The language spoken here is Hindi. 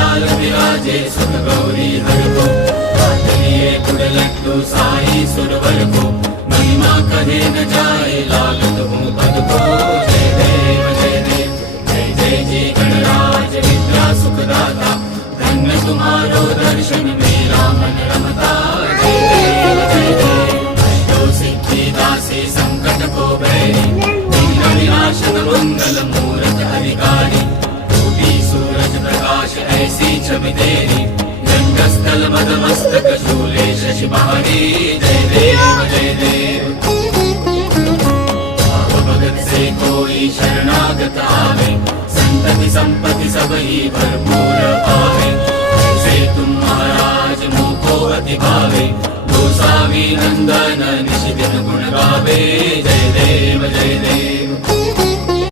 लाल विराजे सुख गौरी हर को लिए कुड़लट्टू साई सुरवर को महिमा कहे न जाए लागत हूँ पद को जय देव जय देव जय जय जी गणराज विद्या सुखदाता धन्य तुम्हारो दर्शन मेरा मन रमता जय देव जय देव जो सिद्धि दासी संकट को बैरी विघ्न विनाशक मंगल मूरत अधिकारी सूरज प्रकाश ऐसी छवि तेरी गंगस्थल मदमस्तक शूले शशि बहारी जय देव जय देव भाव भगत से कोई शरणागत आवे संतति संपत्ति सब ही भरपूर पावे ऐसे तुम महाराज मुझको अति भावे गोसावी नंदन निशिदिन गुण गावे जय